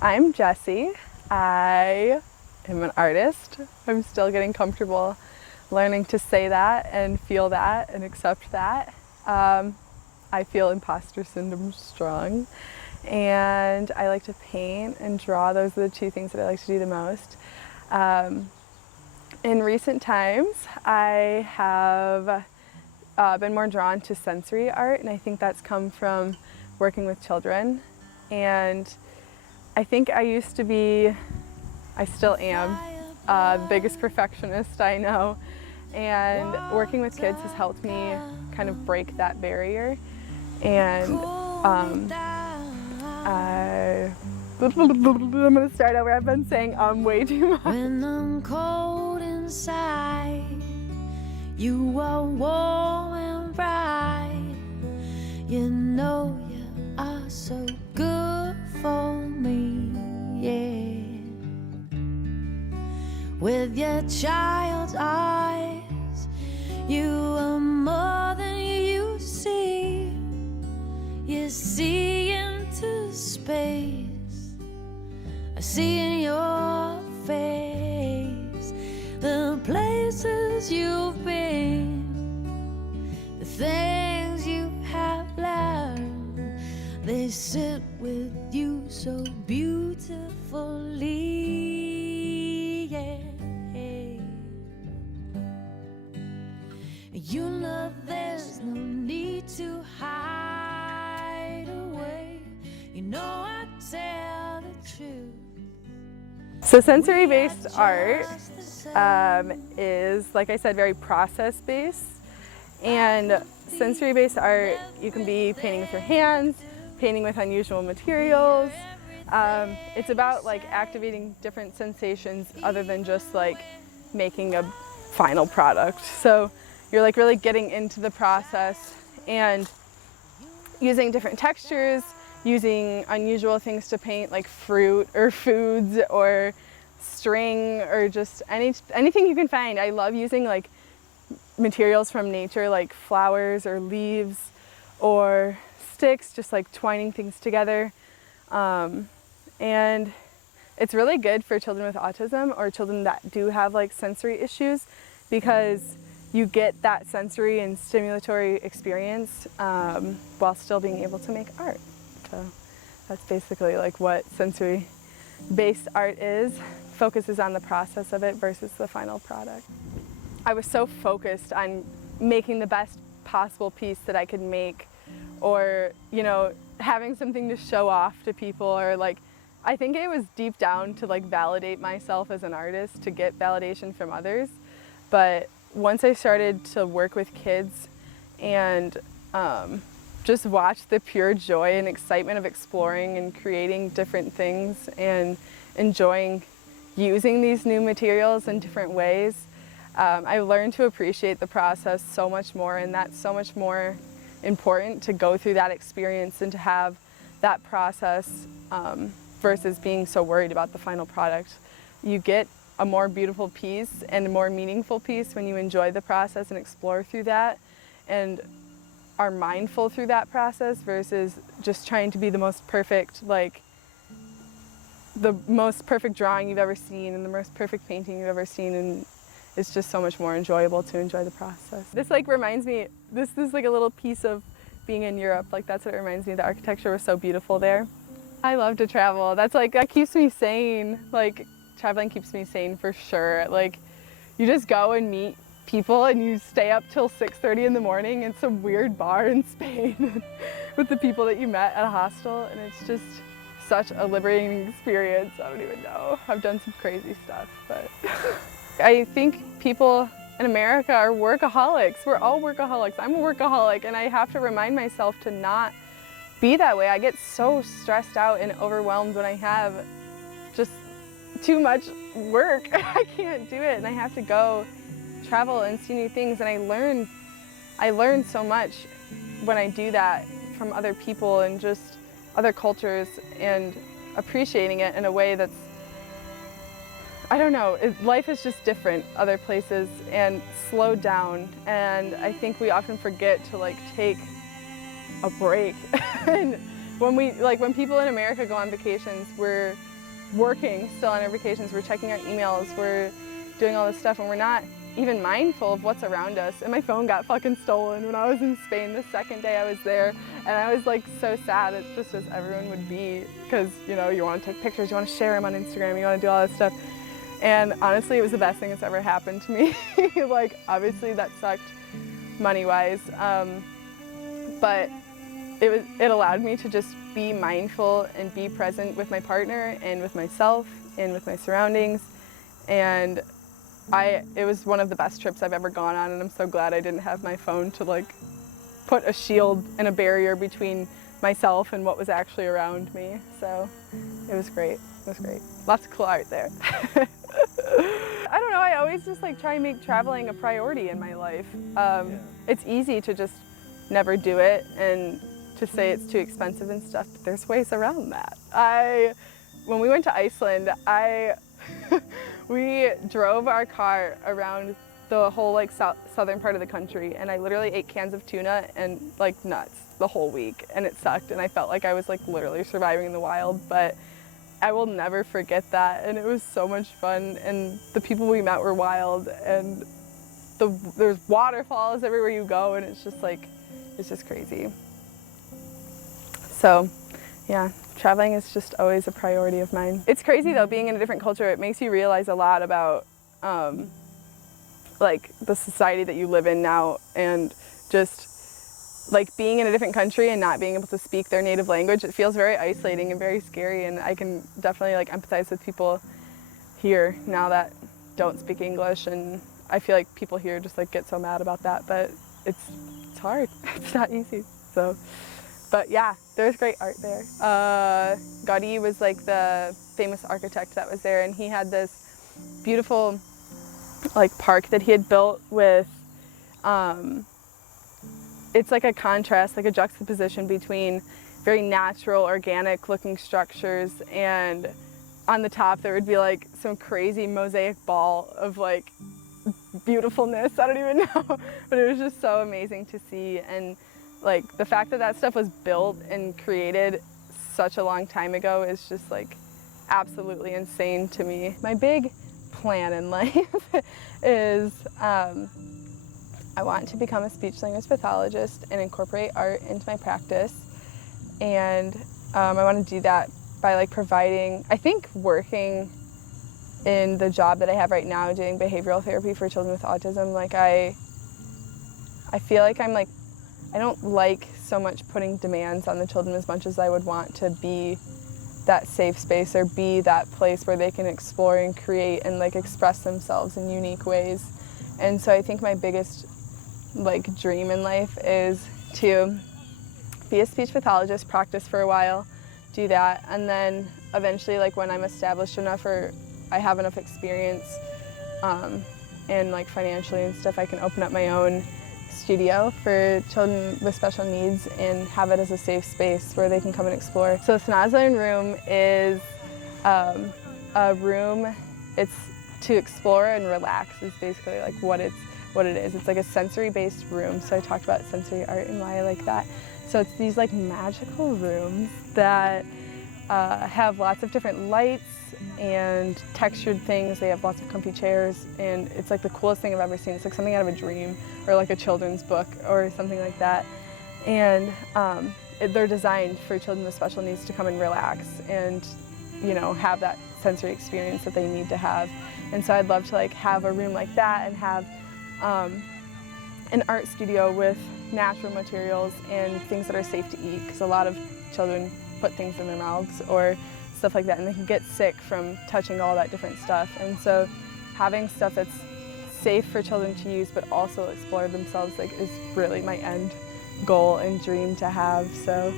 I'm Jessie. I am an artist. I'm still getting comfortable learning to say that and feel that and accept that. I feel imposter syndrome strong, and I like to paint and draw. Those are the two things that I like to do the most. In recent times, I have been more drawn to sensory art, and I think that's come from working with children. And I think I used to be, I still am, the biggest perfectionist I know. And working with kids has helped me kind of break that barrier. And I'm gonna start over. I've been saying way too much. When I'm cold inside, you are warm and bright. You know you are so good for me, yeah. With your child's eyes, you are more than you see. You see into space. I see in your face the places you've been, the things you have learned. They sit with you so beautifully, yeah. You love, there's no need to hide away. You know I tell the truth. So sensory-based art is, like I said, very process-based. And sensory-based art, you can be painting with your hands, painting with unusual materials. It's about like activating different sensations other than just like making a final product. So you're like really getting into the process and using different textures, using unusual things to paint, like fruit or foods or string or just anything you can find. I love using like materials from nature, like flowers or leaves or sticks, just like twining things together. And it's really good for children with autism or children that do have like sensory issues, because you get that sensory and stimulatory experience while still being able to make art. So that's basically like what sensory-based art is. Focuses on the process of it versus the final product. I was so focused on making the best possible piece that I could make, or, you know, having something to show off to people, or like, I think it was deep down to like validate myself as an artist, to get validation from others. But once I started to work with kids and just watch the pure joy and excitement of exploring and creating different things and enjoying using these new materials in different ways, I learned to appreciate the process so much more, and that's so much more important, to go through that experience and to have that process versus being so worried about the final product. You get a more beautiful piece and a more meaningful piece when you enjoy the process and explore through that and are mindful through that process, versus just trying to be the most perfect, like the most perfect drawing you've ever seen and the most perfect painting you've ever seen. And it's just so much more enjoyable to enjoy the process. This like reminds me, this is like a little piece of being in Europe. Like that's what it reminds me. The architecture was so beautiful there. I love to travel. That's like, that keeps me sane. Like traveling keeps me sane for sure. Like you just go and meet people and you stay up till 6:30 in the morning in some weird bar in Spain with the people that you met at a hostel, and it's just such a liberating experience. I don't even know. I've done some crazy stuff, but I think people in America are workaholics. We're all workaholics. I'm a workaholic, and I have to remind myself to not be that way. I get so stressed out and overwhelmed when I have just too much work. I can't do it, and I have to go travel and see new things, and I learn so much when I do that from other people and just other cultures, and appreciating it in a way that's, I don't know, life is just different other places and slowed down, and I think we often forget to like take a break and when people in America go on vacations, we're working still on our vacations, we're checking our emails, we're doing all this stuff, and we're not even mindful of what's around us. And my phone got fucking stolen when I was in Spain the second day I was there, and I was like so sad. It's just as everyone would be, because you know, you want to take pictures, you want to share them on Instagram, you want to do all this stuff. And honestly, it was the best thing that's ever happened to me. Like, obviously that sucked money-wise, but it allowed me to just be mindful and be present with my partner and with myself and with my surroundings. And it was one of the best trips I've ever gone on, and I'm so glad I didn't have my phone to like put a shield and a barrier between myself and what was actually around me. So it was great. It was great. Lots of cool art there. I don't know, I always just like try and make traveling a priority in my life. It's easy to just never do it and to say it's too expensive and stuff, but there's ways around that. When we went to Iceland, we drove our car around the whole like southern part of the country, and I literally ate cans of tuna and like nuts the whole week, and it sucked, and I felt like I was like literally surviving in the wild, but I will never forget that, and it was so much fun, and the people we met were wild, and there's waterfalls everywhere you go, and it's just crazy. So yeah, traveling is just always a priority of mine. It's crazy though, being in a different culture, it makes you realize a lot about like the society that you live in now, and just like being in a different country and not being able to speak their native language. It feels very isolating and very scary, and I can definitely like empathize with people here now that don't speak English, and I feel like people here just like get so mad about that, but it's hard. It's not easy. So, but yeah, there's great art there. Gaudi was like the famous architect that was there, and he had this beautiful like park that he had built with it's like a contrast, like a juxtaposition between very natural, organic looking structures, and on the top there would be like some crazy mosaic ball of like beautifulness. I don't even know, but it was just so amazing to see. And like the fact that that stuff was built and created such a long time ago is just like absolutely insane to me. My big plan in life is I want to become a speech language pathologist and incorporate art into my practice, and I want to do that by like providing, I think working in the job that I have right now doing behavioral therapy for children with autism, like I feel like I don't like so much putting demands on the children as much as I would want to be that safe space or be that place where they can explore and create and like express themselves in unique ways. And so I think my biggest like dream in life is to be a speech pathologist, practice for a while, do that, and then eventually like when I'm established enough or I have enough experience and like financially and stuff, I can open up my own studio for children with special needs and have it as a safe space where they can come and explore. So Snozlearn Room is a room, it's to explore and relax is basically like what it is. It's like a sensory-based room, so I talked about sensory art and why I like that. So it's these like magical rooms that have lots of different lights and textured things. They have lots of comfy chairs, and it's like the coolest thing I've ever seen. It's like something out of a dream or like a children's book or something like that. And they're designed for children with special needs to come and relax and, you know, have that sensory experience that they need to have. And so I'd love to like have a room like that and have an art studio with natural materials and things that are safe to eat, because a lot of children put things in their mouths or stuff like that, and they can get sick from touching all that different stuff. And so having stuff that's safe for children to use but also explore themselves like is really my end goal and dream to have. So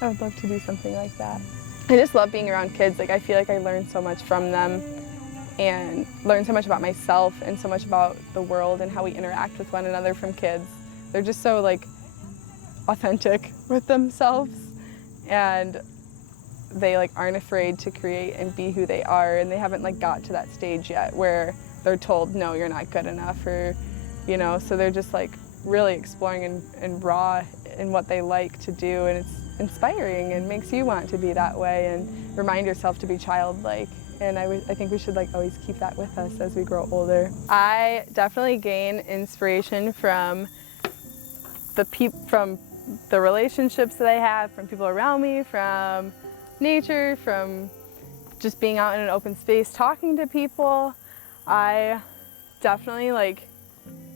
I would love to do something like that. I just love being around kids. Like I feel like I learn so much from them and learn so much about myself and so much about the world and how we interact with one another from kids. They're just so like authentic with themselves, and they like aren't afraid to create and be who they are, and they haven't like got to that stage yet where they're told, no, you're not good enough, or, you know, so they're just like really exploring and raw in what they like to do, and inspiring and makes you want to be that way and remind yourself to be childlike. And I think we should like always keep that with us as we grow older. I definitely gain inspiration from the relationships that I have, from people around me, from nature, from just being out in an open space, talking to people. I definitely like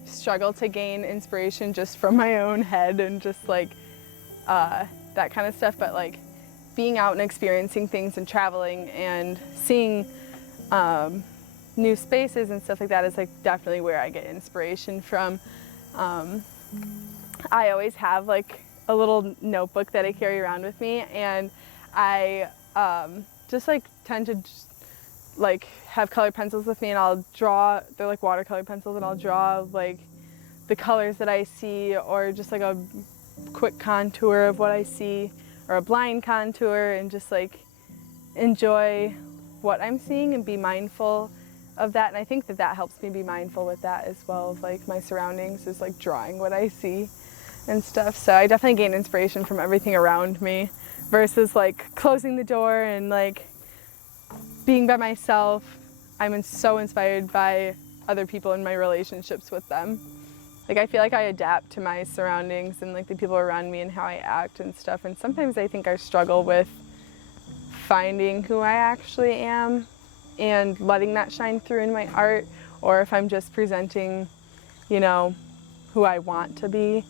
struggle to gain inspiration just from my own head and just like that kind of stuff, but like being out and experiencing things and traveling and seeing new spaces and stuff like that is like definitely where I get inspiration from. I always have like a little notebook that I carry around with me, and I just like tend to just, like have colored pencils with me, and I'll draw, they're like watercolor pencils, and I'll draw like the colors that I see, or just like a quick contour of what I see, or a blind contour, and just like enjoy what I'm seeing and be mindful of that. And I think that that helps me be mindful with that as well, of like my surroundings, is like drawing what I see and stuff. So I definitely gain inspiration from everything around me versus like closing the door and like being by myself. I'm so inspired by other people and my relationships with them. Like I feel like I adapt to my surroundings and like the people around me and how I act and stuff. And sometimes I think I struggle with finding who I actually am and letting that shine through in my art, or if I'm just presenting, you know, who I want to be.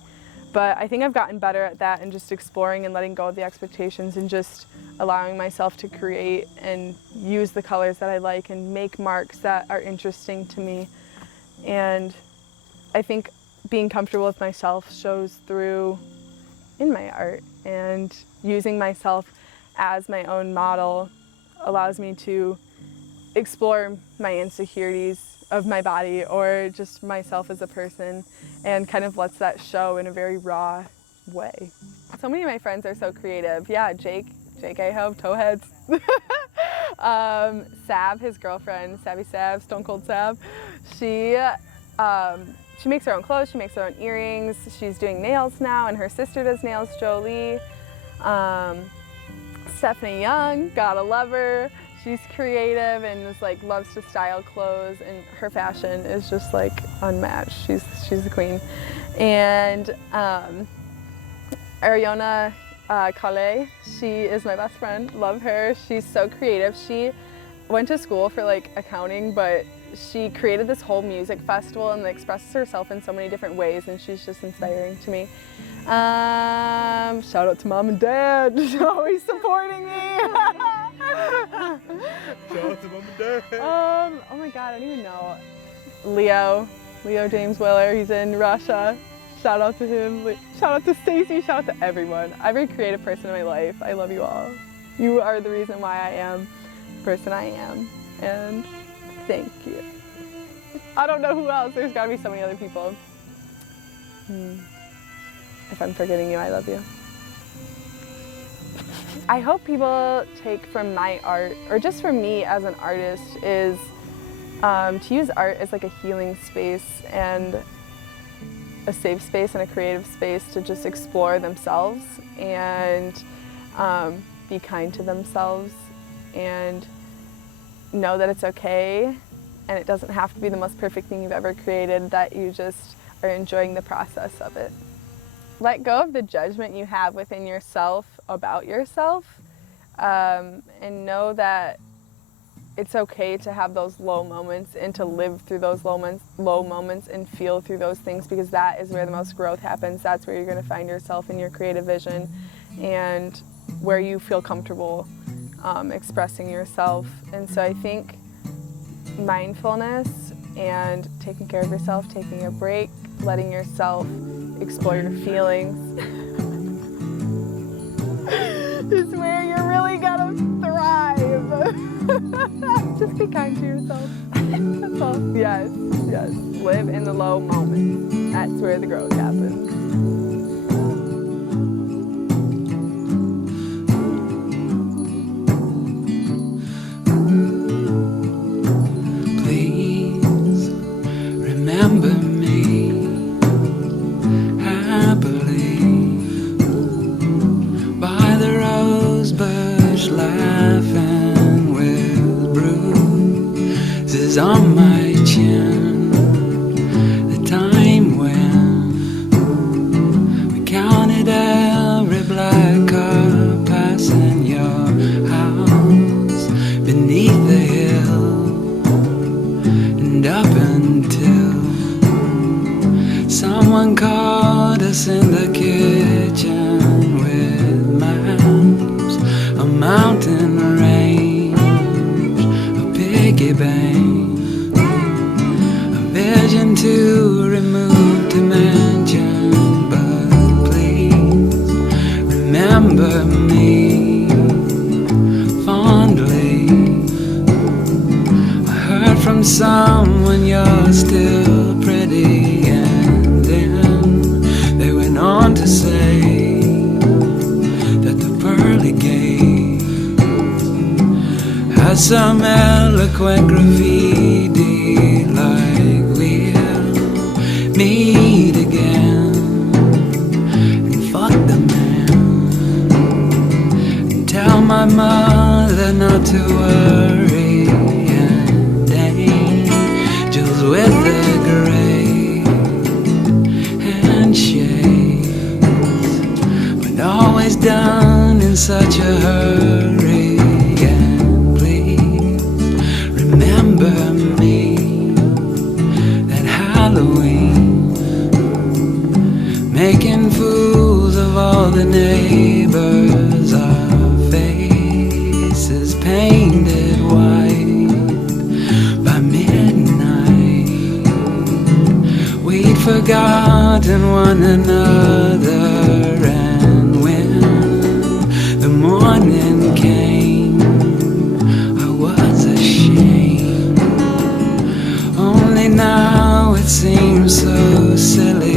But I think I've gotten better at that and just exploring and letting go of the expectations and just allowing myself to create and use the colors that I like and make marks that are interesting to me. And I think being comfortable with myself shows through in my art, and using myself as my own model allows me to explore my insecurities of my body or just myself as a person, and kind of lets that show in a very raw way. So many of my friends are so creative. Yeah, Jake I hope, Towheads. Sav, his girlfriend, Savvy Sav, Stone Cold Sav, she makes her own clothes, she makes her own earrings, she's doing nails now, and her sister does nails, Jolie. Stephanie Young, gotta love her. She's creative and is like loves to style clothes, and her fashion is just like unmatched. She's the queen. And Ariana Calais, she is my best friend. Love her. She's so creative. She went to school for like accounting, but she created this whole music festival and expresses herself in so many different ways, and she's just inspiring to me. Shout out to Mom and Dad, always supporting me. Shout out to Mom and Dad. Oh my God, I don't even know. Leo James Willer, he's in Russia. Shout out to him. Shout out to Stacy. Shout out to everyone. Every creative person in my life. I love you all. You are the reason why I am the person I am. And thank you. I don't know who else. There's got to be so many other people. If I'm forgetting you, I love you. I hope people take from my art, or just from me as an artist, is to use art as like a healing space and a safe space and a creative space to just explore themselves and be kind to themselves and know that it's okay, and it doesn't have to be the most perfect thing you've ever created, that you just are enjoying the process of it. Let go of the judgment you have within yourself about yourself, and know that it's okay to have those low moments and to live through those low moments and feel through those things, because that is where the most growth happens. That's where you're going to find yourself in your creative vision and where you feel comfortable expressing yourself. And so I think mindfulness and taking care of yourself, taking a break, letting yourself explore your feelings is where you're really gonna thrive. Just be kind to yourself. That's all. Yes. Live in the low moments. That's where the growth happens. Please remember me. I believe by is on my chin. The time when we counted every black car passing your house beneath the hill, and up until someone caught us in the kitchen with maps, a mountain range, a piggy bank, a vision to remove dimension. But please remember me fondly. I heard from someone you're still pretty, and then they went on to say that the pearly gates has some eloquent graffiti like we'll meet again, and fuck the man, and tell my mother not to worry, and angels with the great handshakes, but always done in such a hurry. And please remember me that Halloween, making fools of all the neighbors, our faces painted white. By midnight we'd forgotten one another, and when the morning came I was ashamed. Only now it seems so silly